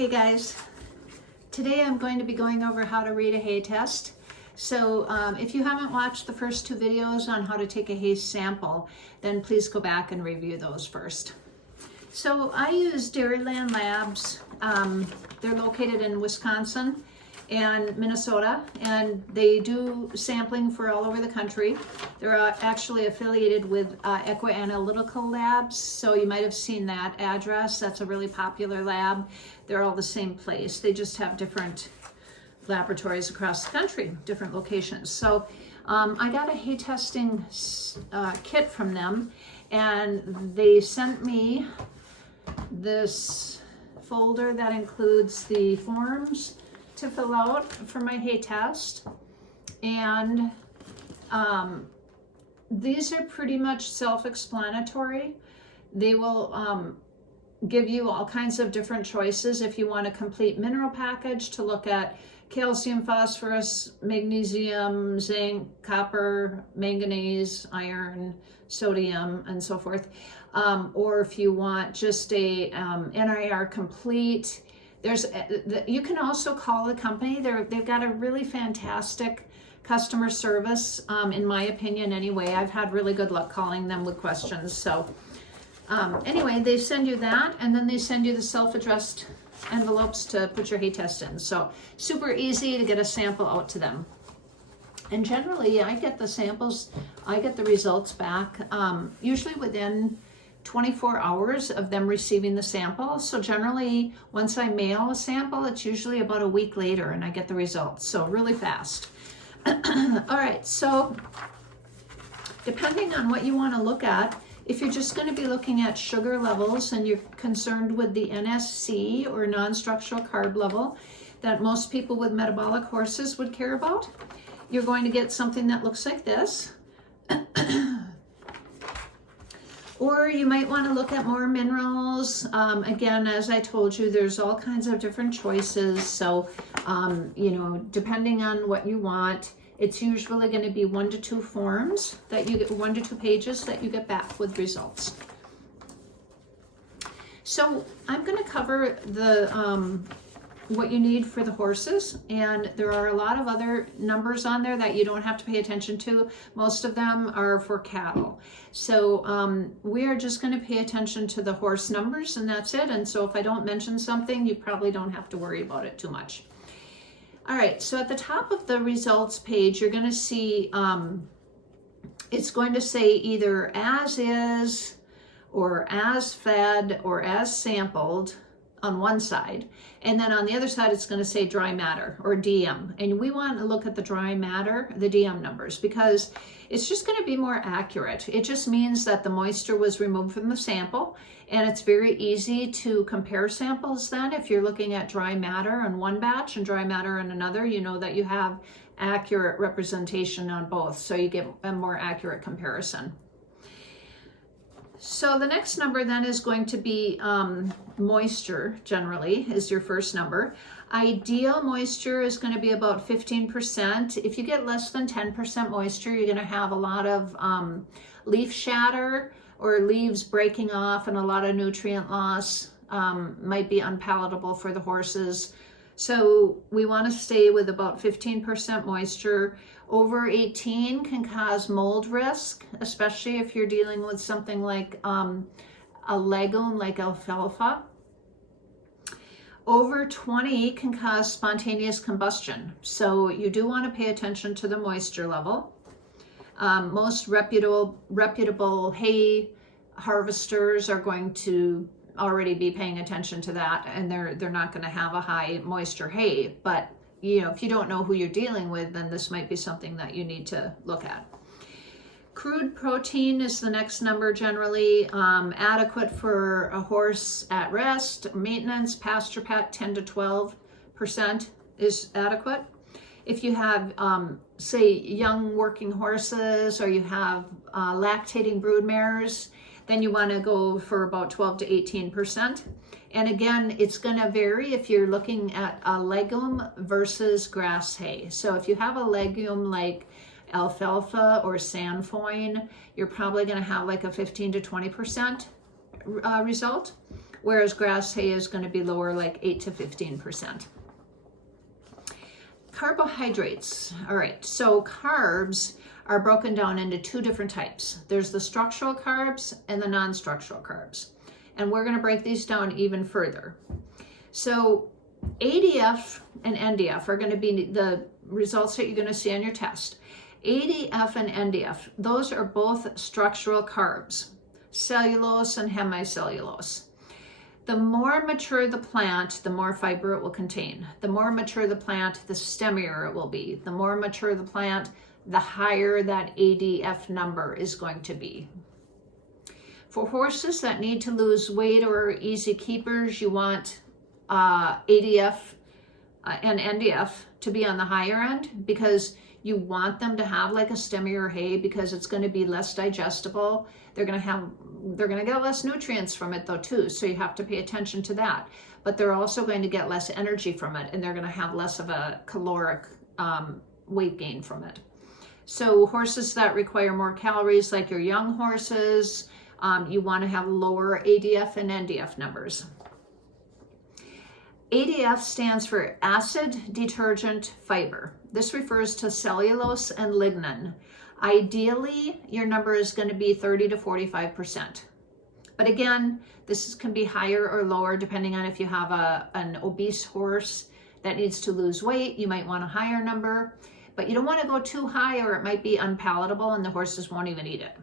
Hey guys, today I'm going to be going over how to read a hay test. So if you haven't watched the first two videos on how to take a hay sample, then please go back and review those first. So I use Dairyland Labs. They're located in Wisconsin and Minnesota, and they do sampling for all over the country. They're actually affiliated with Equi-Analytical Labs, so you might have seen that address. That's a really popular lab. They're all the same place. They just have different laboratories across the country, different locations. So I got a hay testing kit from them, and they sent me this folder that includes the forms to fill out for my hay test, and these are pretty much self-explanatory. They will give you all kinds of different choices if you want a complete mineral package to look at calcium, phosphorus, magnesium, zinc, copper, manganese, iron, sodium, and so forth. Or if you want just a NIR complete. You can also call the company. They've got a really fantastic customer service, in my opinion anyway. I've had really good luck calling them with questions. So anyway, they send you that, and then they send you the self-addressed envelopes to put your hay test in. So super easy to get a sample out to them. And generally I get the samples, I get the results back usually within 24 hours of them receiving the sample. So generally, once I mail a sample, it's usually about a week later and I get the results. So really fast. All right, so depending on what you want to look at, if you're just going to be looking at sugar levels and you're concerned with the NSC or non-structural carb level that most people with metabolic horses would care about, you're going to get something that looks like this. Or you might want to look at more minerals. Again, as I told you, there's all kinds of different choices. So, you know, depending on what you want, it's usually going to be 1 to 2 forms that you get, 1 to 2 pages that you get back with results. So I'm going to cover the what you need for the horses, and there are a lot of other numbers on there that you don't have to pay attention to. Most of them are for cattle. So we are just going to pay attention to the horse numbers, and that's it. And so if I don't mention something, you probably don't have to worry about it too much. All right, so at the top of the results page, you're going to see it's going to say either as is, or as fed, or as sampled on one side, and then on the other side it's going to say dry matter or DM, and we want to look at the dry matter, the DM numbers, because it's just going to be more accurate. It just means that the moisture was removed from the sample, and it's very easy to compare samples then. If you're looking at dry matter on one batch and dry matter on another, you know that you have accurate representation on both, so you get a more accurate comparison. So the next number then is going to be moisture, generally, is your first number. Ideal moisture is going to be about 15%. If you get less than 10% moisture, you're going to have a lot of leaf shatter or leaves breaking off, and a lot of nutrient loss. Might be unpalatable for the horses. So we want to stay with about 15% moisture. Over 18 can cause mold risk, especially if you're dealing with something like a legume like alfalfa. Over 20 can cause spontaneous combustion. So you do want to pay attention to the moisture level. Most reputable hay harvesters are going to already be paying attention to that, and they're not going to have a high moisture hay. But you know, if you don't know who you're dealing with, then this might be something that you need to look at. Crude protein is the next number generally. Adequate for a horse at rest, maintenance, pasture pet, 10 to 12% is adequate. If you have, say, young working horses, or you have lactating brood mares, then you want to go for about 12 to 18%. And again, it's going to vary if you're looking at a legume versus grass hay. So if you have a legume like alfalfa or sainfoin, you're probably going to have like a 15 to 20% result. whereas grass hay is going to be lower, like 8 to 15%. Carbohydrates. All right, so carbs are broken down into two different types. There's the structural carbs and the non-structural carbs. And we're going to break these down even further. So ADF and NDF are going to be the results that you're going to see on your test. ADF and NDF, those are both structural carbs, cellulose and hemicellulose. The more mature the plant, the more fiber it will contain. The more mature the plant, the stemmier it will be. The more mature the plant, the higher that ADF number is going to be. For horses that need to lose weight or are easy keepers, you want ADF and NDF to be on the higher end, because you want them to have like a stemmier hay, because it's going to be less digestible. They're going to get less nutrients from it though too, so you have to pay attention to that. But they're also going to get less energy from it, and they're going to have less of a caloric weight gain from it. So horses that require more calories, like your young horses, you want to have lower ADF and NDF numbers. ADF stands for acid detergent fiber. This refers to cellulose and lignin. Ideally, your number is going to be 30 to 45%. But again, this can be higher or lower depending on if you have an obese horse that needs to lose weight. You might want a higher number, but you don't want to go too high or it might be unpalatable and the horses won't even eat it.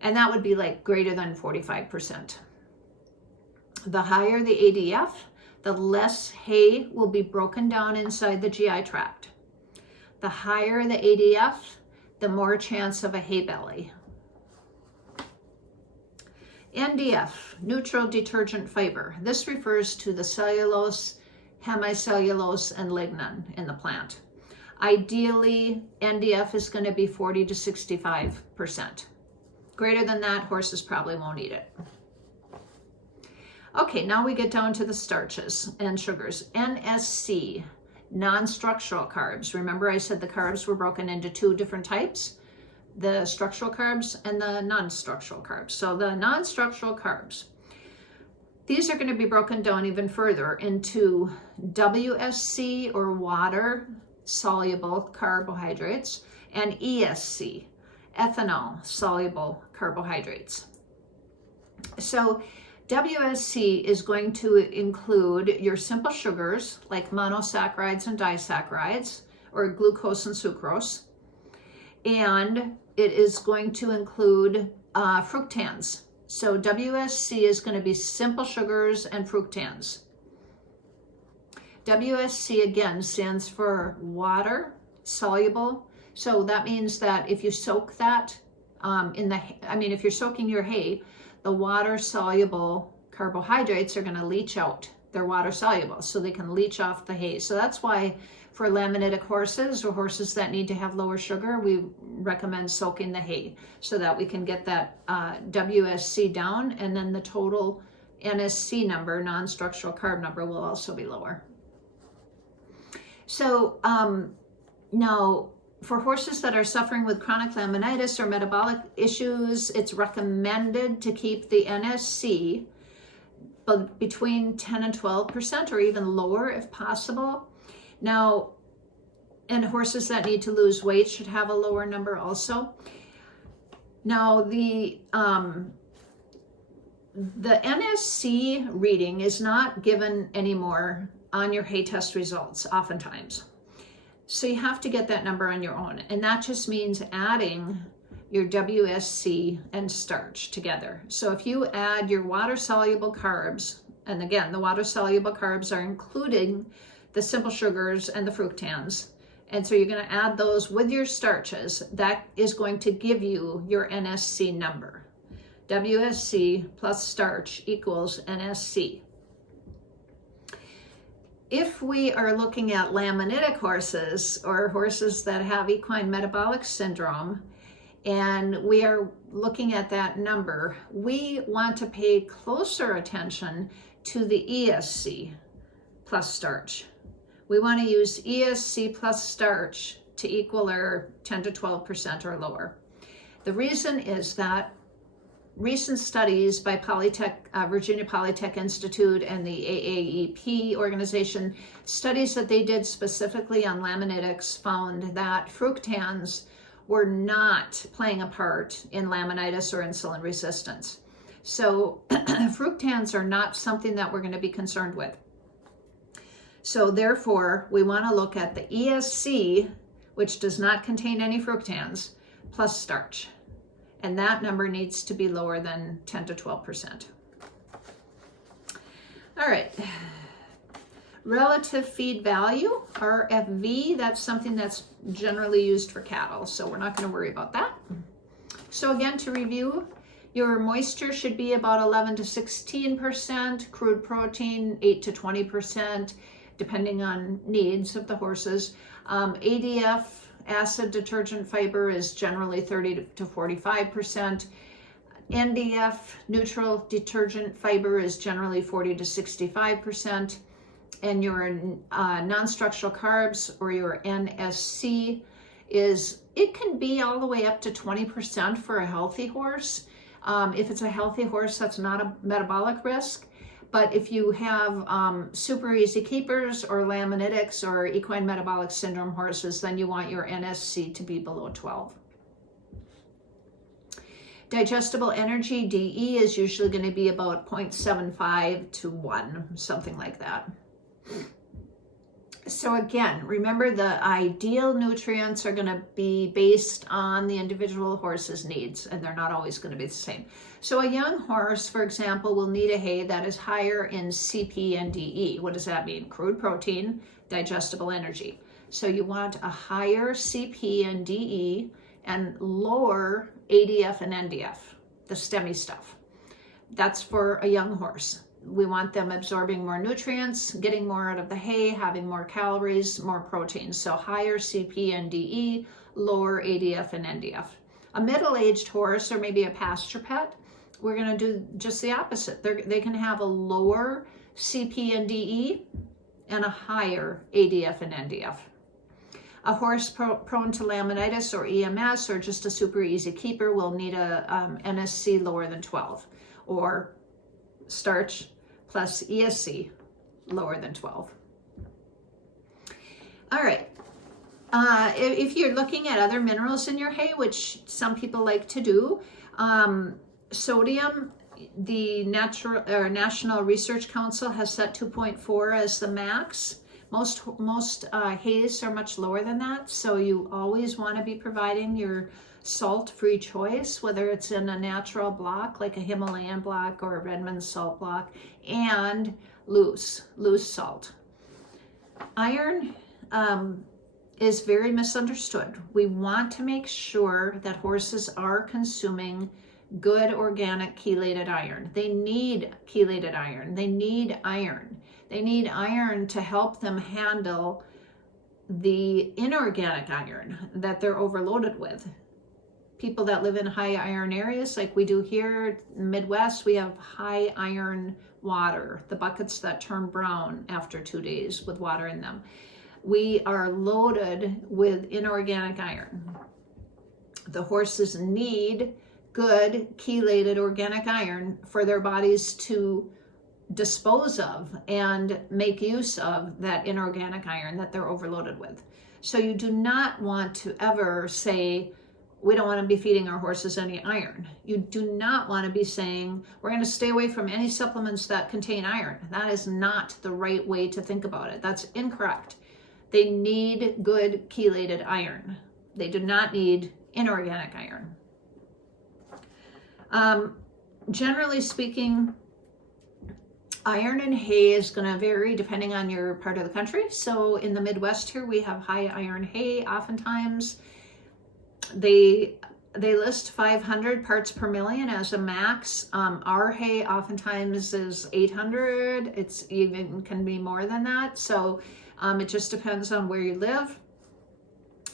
And that would be like greater than 45%. The higher the ADF, the less hay will be broken down inside the GI tract. The higher the ADF, the more chance of a hay belly. NDF, neutral detergent fiber. This refers to the cellulose, hemicellulose, and lignin in the plant. Ideally, NDF is going to be 40 to 65%. Greater than that, horses probably won't eat it. Okay, now we get down to the starches and sugars. NSC, non-structural carbs. Remember I said the carbs were broken into two different types, the structural carbs and the non-structural carbs. So the non-structural carbs, these are going to be broken down even further into WSC, or water soluble carbohydrates, and ESC, ethanol soluble carbohydrates. So WSC is going to include your simple sugars like monosaccharides and disaccharides, or glucose and sucrose, and it is going to include fructans. So WSC is going to be simple sugars and fructans. WSC again stands for water soluble. So that means that if you soak that if you're soaking your hay, the water soluble carbohydrates are going to leach out. They're water soluble, so they can leach off the hay. So that's why for laminitic horses or horses that need to have lower sugar, we recommend soaking the hay so that we can get that WSC down, and then the total NSC number, non-structural carb number, will also be lower. So now, for horses that are suffering with chronic laminitis or metabolic issues, it's recommended to keep the NSC between 10 and 12% or even lower if possible. Now, and horses that need to lose weight should have a lower number also. Now, the NSC reading is not given anymore on your hay test results oftentimes. So you have to get that number on your own. And that just means adding your WSC and starch together. So if you add your water-soluble carbs, and again, the water-soluble carbs are including the simple sugars and the fructans, and so you're going to add those with your starches, that is going to give you your NSC number. WSC plus starch equals NSC. If we are looking at laminitic horses or horses that have equine metabolic syndrome, and we are looking at that number, we want to pay closer attention to the ESC plus starch. We want to use ESC plus starch to equal our 10 to 12% or lower. The reason is that recent studies by Polytech, Virginia Polytech Institute and the AAEP organization, studies that they did specifically on laminitis found that fructans were not playing a part in laminitis or insulin resistance. So fructans are not something that we're going to be concerned with. So therefore, we want to look at the ESC, which does not contain any fructans, plus starch. And that number needs to be lower than 10 to 12%. All right. Relative feed value, RFV, that's something that's generally used for cattle, so we're not going to worry about that. So again, to review, your moisture should be about 11 to 16%, crude protein 8 to 20%, depending on needs of the horses. ADF, acid detergent fiber, is generally 30 to 45%. NDF, neutral detergent fiber, is generally 40 to 65%. And your non-structural carbs, or your NSC, it can be all the way up to 20% for a healthy horse. If it's a healthy horse, that's not a metabolic risk. But if you have super easy keepers or laminitis or equine metabolic syndrome horses, then you want your NSC to be below 12. Digestible energy, DE, is usually going to be about 0.75 to 1, something like that. So again, remember, the ideal nutrients are going to be based on the individual horse's needs, and they're not always going to be the same. So a young horse, for example, will need a hay that is higher in CP and DE. What does that mean? Crude protein, digestible energy. So you want a higher CP and DE and lower ADF and NDF, the STEMI stuff. That's for a young horse. We want them absorbing more nutrients, getting more out of the hay, having more calories, more protein. So higher CP and DE, lower ADF and NDF. A middle-aged horse, or maybe a pasture pet, we're going to do just the opposite. They can have a lower CP and DE and a higher ADF and NDF. A horse prone to laminitis or EMS, or just a super easy keeper, will need a NSC lower than 12, or starch plus ESC lower than 12. All right. If you're looking at other minerals in your hay, which some people like to do, sodium, the National Research Council has set 2.4 as the max. Most hays are much lower than that, so you always want to be providing your salt-free choice, whether it's in a natural block like a Himalayan block or a Redmond salt block, and loose salt. Iron is very misunderstood. We want to make sure that horses are consuming good organic chelated iron. They need chelated iron. They need iron. They need iron to help them handle the inorganic iron that they're overloaded with. People that live in high iron areas, like we do here in the Midwest, we have high iron water, the buckets that turn brown after 2 days with water in them. We are loaded with inorganic iron. The horses need good chelated organic iron for their bodies to dispose of and make use of that inorganic iron that they're overloaded with. So you do not want to ever say, we don't want to be feeding our horses any iron. You do not want to be saying, we're going to stay away from any supplements that contain iron. That is not the right way to think about it. That's incorrect. They need good chelated iron. They do not need inorganic iron. Generally speaking, iron in hay is going to vary depending on your part of the country. So in the Midwest here, we have high iron hay. Oftentimes, they list 500 parts per million as a max. Our hay oftentimes is 800. It's even can be more than that. So it just depends on where you live.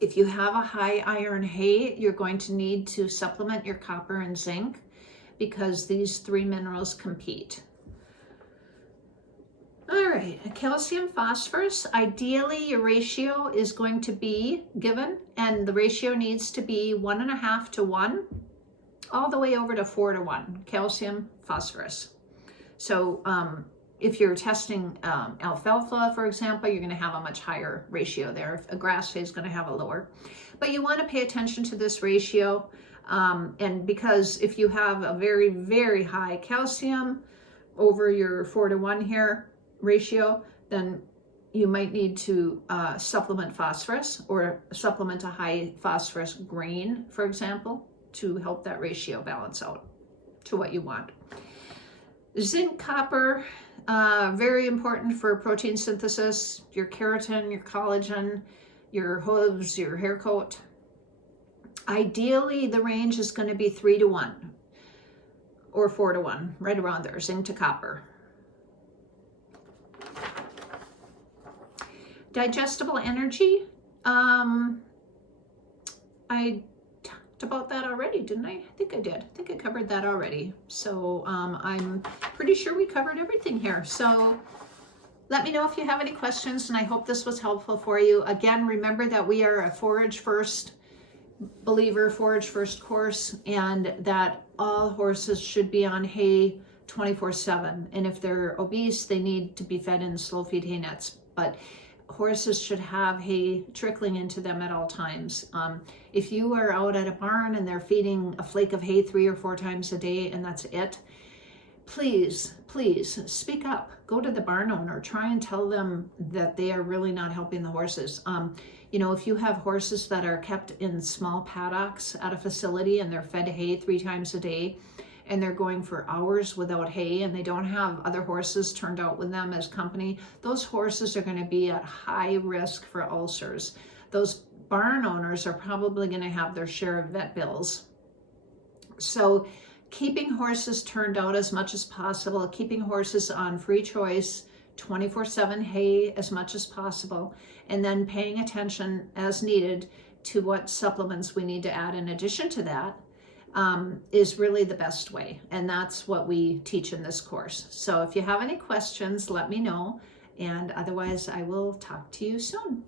If you have a high iron hay, you're going to need to supplement your copper and zinc because these three minerals compete. All right, calcium, phosphorus, ideally your ratio is going to be given, and the ratio needs to be 1.5 to 1. all the way over to 4-to-1, calcium, phosphorus. So if you're testing alfalfa, for example, you're going to have a much higher ratio there. If a grass hay is going to have a lower. But you want to pay attention to this ratio. And because if you have a very, very high calcium over your 4-to-1 here ratio, then you might need to supplement phosphorus or supplement a high phosphorus grain, for example, to help that ratio balance out to what you want. Zinc, copper, very important for protein synthesis, your keratin, your collagen, your hooves, your hair coat. Ideally, the range is going to be 3-to-1 or 4-to-1, right around there, zinc to copper. Digestible energy, I talked about that already, didn't I? I think I did. I think I covered that already. So I'm pretty sure we covered everything here. So let me know if you have any questions, and I hope this was helpful for you. Again, remember that we are a Forage-first believer, Forage-first course, and that all horses should be on hay 24/7. And if they're obese, they need to be fed in slow feed hay nets. But horses should have hay trickling into them at all times. If you are out at a barn and they're feeding a flake of hay 3 or 4 times a day and that's it, please speak up. Go to the barn owner. Try and tell them that they are really not helping the horses. You know, if you have horses that are kept in small paddocks at a facility and they're fed hay 3 times a day, and they're going for hours without hay and they don't have other horses turned out with them as company, those horses are going to be at high risk for ulcers. Those barn owners are probably going to have their share of vet bills. So keeping horses turned out as much as possible, keeping horses on free choice 24/7 hay as much as possible, and then paying attention as needed to what supplements we need to add in addition to that is really the best way. And that's what we teach in this course. So if you have any questions, let me know. And otherwise, I will talk to you soon.